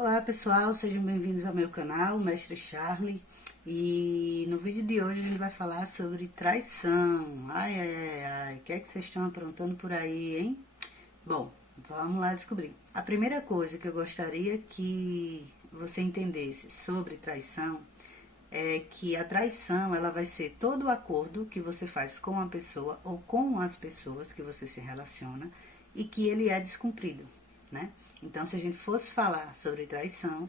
Olá pessoal, sejam bem-vindos ao meu canal, Mestre Charlie. E no vídeo de hoje a gente vai falar sobre traição. Ai, o que é que vocês estão aprontando por aí, hein? Bom, vamos lá descobrir. A primeira coisa que eu gostaria que você entendesse sobre traição é que a traição ela vai ser todo o acordo que você faz com a pessoa ou com as pessoas que você se relaciona e que ele é descumprido, né? Então, se a gente fosse falar sobre traição,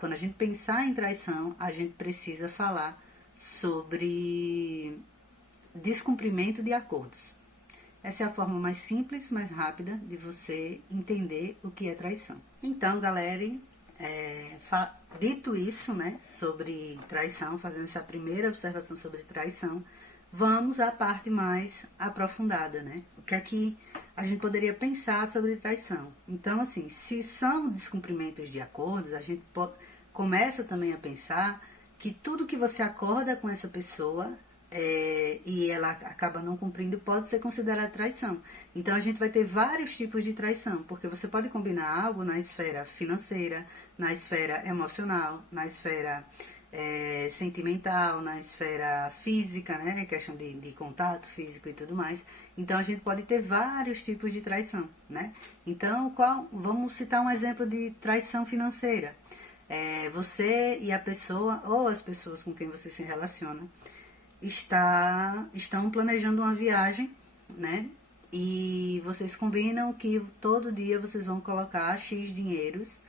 quando a gente pensar em traição, a gente precisa falar sobre descumprimento de acordos. Essa é a forma mais simples, mais rápida de você entender o que é traição. Então, galera, dito isso, né, sobre traição, fazendo essa primeira observação sobre traição, vamos à parte mais aprofundada, né? O que é que a gente poderia pensar sobre traição? Então, assim, se são descumprimentos de acordos, a gente começa também a pensar que tudo que você acorda com essa pessoa e ela acaba não cumprindo pode ser considerado traição. Então, a gente vai ter vários tipos de traição, porque você pode combinar algo na esfera financeira, na esfera emocional, na esfera sentimental, na esfera física, né? Questão de contato físico e tudo mais. Então, a gente pode ter vários tipos de traição, né? Então, vamos citar um exemplo de traição financeira. Você e a pessoa, ou as pessoas com quem você se relaciona, estão planejando uma viagem, né? E vocês combinam que todo dia vocês vão colocar X dinheiros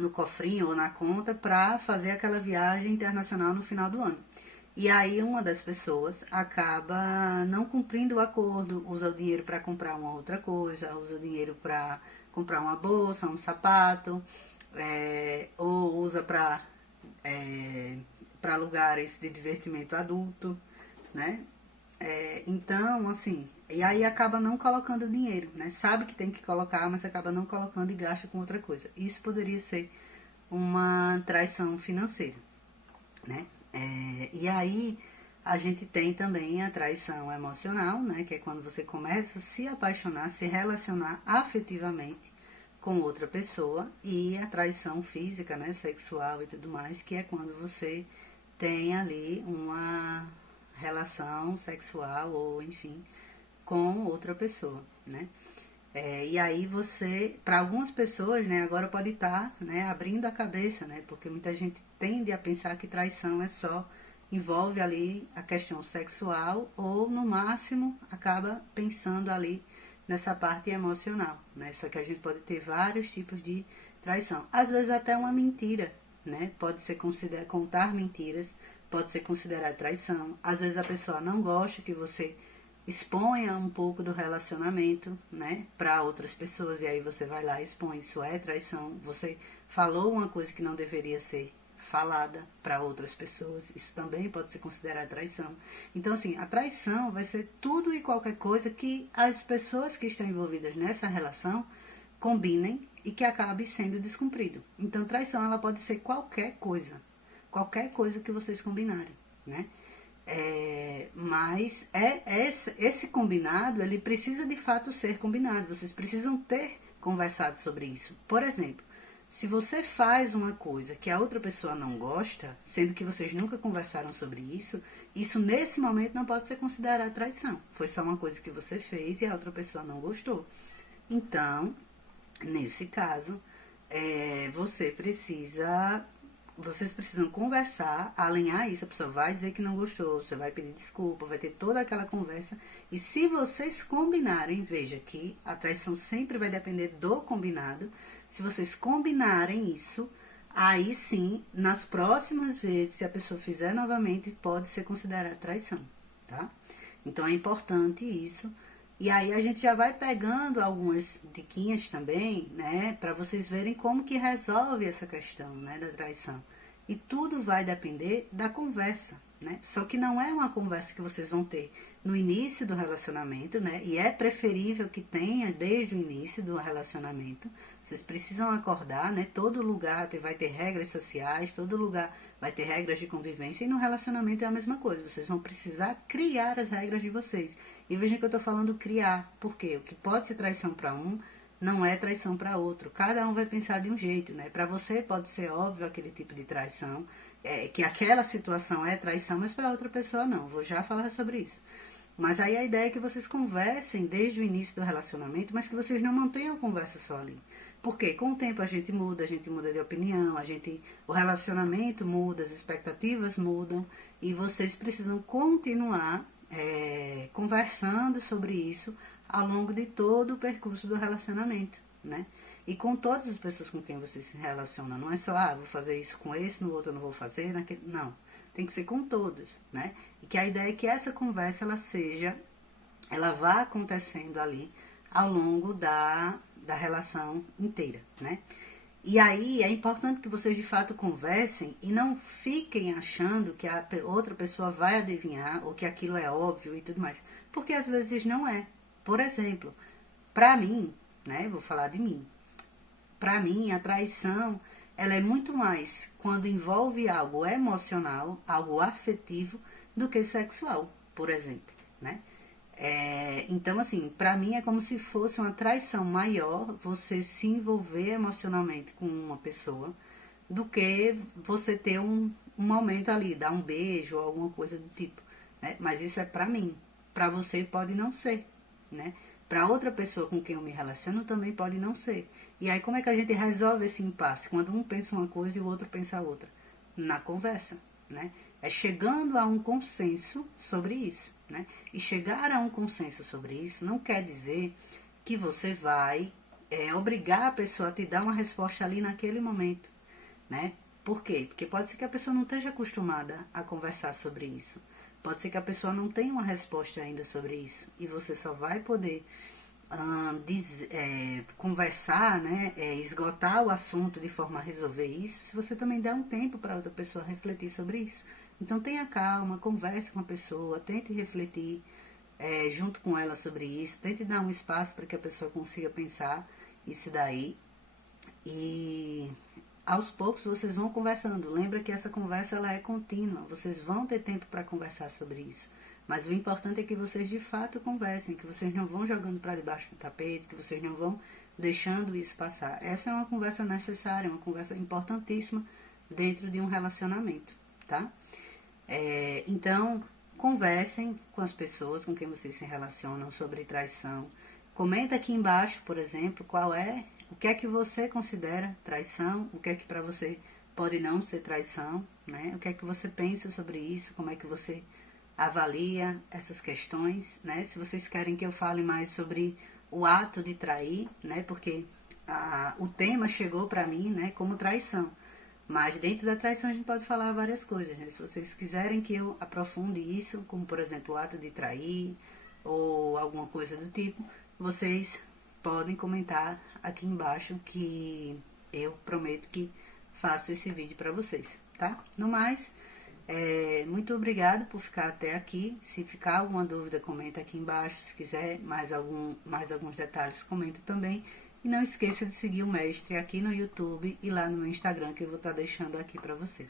no cofrinho ou na conta para fazer aquela viagem internacional no final do ano. E aí uma das pessoas acaba não cumprindo o acordo, usa o dinheiro para comprar uma outra coisa, usa o dinheiro para comprar uma bolsa, um sapato, ou usa para lugares de divertimento adulto, né? Então, assim, e aí acaba não colocando dinheiro, né? Sabe que tem que colocar, mas acaba não colocando e gasta com outra coisa. Isso poderia ser uma traição financeira, né? E aí a gente tem também a traição emocional, né? Que é quando você começa a se apaixonar, se relacionar afetivamente com outra pessoa, e a traição física, né? Sexual e tudo mais, que é quando você tem ali uma relação sexual ou enfim com outra pessoa, né? E aí você, para algumas pessoas, né, agora pode estar, né, abrindo a cabeça, né, porque muita gente tende a pensar que traição envolve ali a questão sexual ou no máximo acaba pensando ali nessa parte emocional, né? Só que a gente pode ter vários tipos de traição, às vezes até uma mentira, né? Pode ser contar mentiras, pode ser considerada traição. Às vezes a pessoa não gosta que você exponha um pouco do relacionamento, né, para outras pessoas, e aí você vai lá e expõe. Isso é traição. Você falou uma coisa que não deveria ser falada para outras pessoas, isso também pode ser considerado traição. Então, assim, a traição vai ser tudo e qualquer coisa que as pessoas que estão envolvidas nessa relação combinem e que acabe sendo descumprido. Então, traição ela pode ser qualquer coisa que vocês combinarem, né? Mas esse combinado, ele precisa de fato ser combinado. Vocês precisam ter conversado sobre isso. Por exemplo, se você faz uma coisa que a outra pessoa não gosta, sendo que vocês nunca conversaram sobre isso nesse momento não pode ser considerado traição. Foi só uma coisa que você fez e a outra pessoa não gostou. Então, nesse caso, vocês precisam conversar, alinhar isso. A pessoa vai dizer que não gostou, você vai pedir desculpa, vai ter toda aquela conversa. E se vocês combinarem, veja que a traição sempre vai depender do combinado. Se vocês combinarem isso, aí sim, nas próximas vezes, se a pessoa fizer novamente, pode ser considerada traição, tá? Então é importante isso. E aí a gente já vai pegando algumas diquinhas também, né, para vocês verem como que resolve essa questão, né, da traição. E tudo vai depender da conversa, né? Só que não é uma conversa que vocês vão ter no início do relacionamento, né? E é preferível que tenha desde o início do relacionamento. Vocês precisam acordar, né? Todo lugar vai ter regras sociais, todo lugar vai ter regras de convivência, e no relacionamento é a mesma coisa. Vocês vão precisar criar as regras de vocês. E vejam que eu estou falando criar, porque o que pode ser traição para um não é traição para outro. Cada um vai pensar de um jeito, né? Para você pode ser óbvio aquele tipo de traição, que aquela situação é traição, mas para outra pessoa não. Vou já falar sobre isso. Mas aí a ideia é que vocês conversem desde o início do relacionamento, mas que vocês não mantenham a conversa só ali. Porque com o tempo a gente muda de opinião, o relacionamento muda, as expectativas mudam, e vocês precisam continuar conversando sobre isso ao longo de todo o percurso do relacionamento, né? E com todas as pessoas com quem você se relaciona. Não é só, vou fazer isso com esse, no outro eu não vou fazer, naquele... Não. Tem que ser com todos, né? E que a ideia é que essa conversa, ela vá acontecendo ali ao longo da relação inteira, né? E aí é importante que vocês de fato conversem e não fiquem achando que a outra pessoa vai adivinhar ou que aquilo é óbvio e tudo mais. Porque às vezes não é. Por exemplo, para mim, né? Vou falar de mim. Para mim, a traição, ela é muito mais quando envolve algo emocional, algo afetivo, do que sexual, por exemplo, né? Então, assim, para mim é como se fosse uma traição maior você se envolver emocionalmente com uma pessoa do que você ter um momento ali, dar um beijo ou alguma coisa do tipo, né? Mas isso é para mim. Para você pode não ser, né? Para outra pessoa com quem eu me relaciono também pode não ser. E aí como é que a gente resolve esse impasse? Quando um pensa uma coisa e o outro pensa outra? Na conversa, né? É chegando a um consenso sobre isso, né? E chegar a um consenso sobre isso não quer dizer que você vai obrigar a pessoa a te dar uma resposta ali naquele momento, né? Por quê? Porque pode ser que a pessoa não esteja acostumada a conversar sobre isso. Pode ser que a pessoa não tenha uma resposta ainda sobre isso. E você só vai poder conversar, né, esgotar o assunto de forma a resolver isso, se você também der um tempo para outra pessoa refletir sobre isso. Então tenha calma, converse com a pessoa, tente refletir junto com ela sobre isso, tente dar um espaço para que a pessoa consiga pensar isso daí. E aos poucos vocês vão conversando. Lembra que essa conversa ela é contínua, vocês vão ter tempo para conversar sobre isso. Mas o importante é que vocês de fato conversem, que vocês não vão jogando para debaixo do tapete, que vocês não vão deixando isso passar. Essa é uma conversa necessária, uma conversa importantíssima dentro de um relacionamento, tá? Então, conversem com as pessoas com quem vocês se relacionam sobre traição. Comenta aqui embaixo, por exemplo, o que é que você considera traição, o que é que para você pode não ser traição, né? O que é que você pensa sobre isso, como é que você avalia essas questões, né? Se vocês querem que eu fale mais sobre o ato de trair, né? Porque o tema chegou para mim, né, como traição. Mas dentro da traição a gente pode falar várias coisas, né? Se vocês quiserem que eu aprofunde isso, como por exemplo o ato de trair ou alguma coisa do tipo, vocês podem comentar aqui embaixo que eu prometo que faço esse vídeo para vocês, tá? No mais, muito obrigado por ficar até aqui. Se ficar alguma dúvida, comenta aqui embaixo. Se quiser mais alguns detalhes, comenta também. E não esqueça de seguir o mestre aqui no YouTube e lá no meu Instagram, que eu vou estar deixando aqui para você.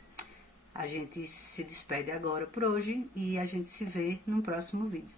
A gente se despede agora por hoje e a gente se vê no próximo vídeo.